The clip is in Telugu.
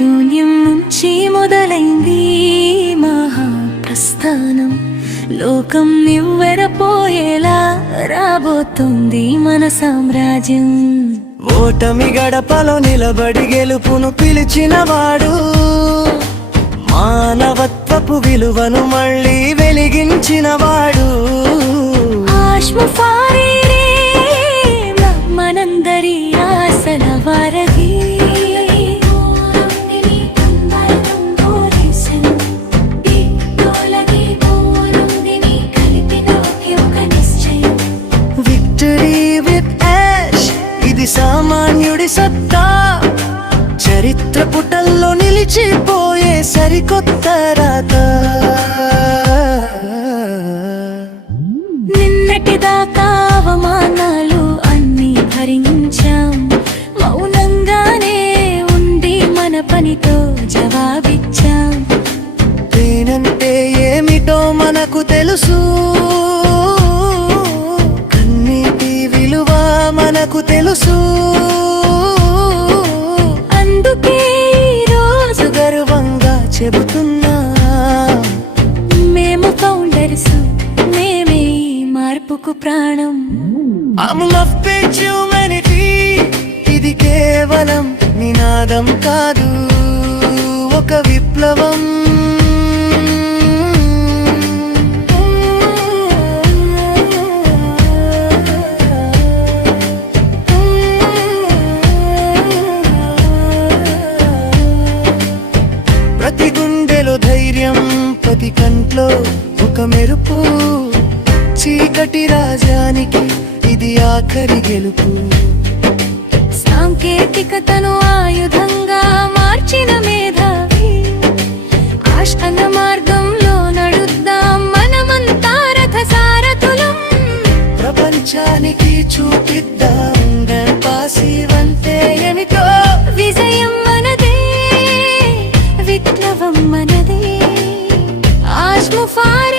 శూన్యం నుంచి మొదలైంది మహాప్రస్థానం. లోకం నివ్వెరపోయేలా రాబోతుంది మన సామ్రాజ్యం. ఓటమి గడపలో నిలబడి గెలుపును పిలిచినవాడు మానవత్వపు విలువను మళ్ళీ వెలిగించినవాడు ఆశ్మఫారీరే పుటల్లో నిలిచిపోయే సరికొత్త రాత. నిన్నటి దాకా అవమానాలు అన్ని భరించాం. మౌనంగానే ఉండి మన పనితో జవాబిచ్చాం. నేనంటే ఏమిటో మనకు తెలుసు. మార్పుకు ప్రాణం? I'm love humanity. ఇది కేవలం నినాదం కాదు. ఒక విప్లవం. ప్రతి గుండెలో ధైర్యం ప్రతి కంట్లో ఒక మెరుపు. చీకటి రాజానికి ఇది ఆఖరి గెలుపు. సాంకేతికతను ఆయుధంగా మార్చిన మేధావి. ఆశ అన్న మార్గంలో నడుద్దాం మనమంతా రథ సారథులం ప్రపంచానికి చూపిద్దాం పాసివంతే ఏమిటో. విజయం మనదే విప్లవం మనదే. ఆశ్ముఫాయ్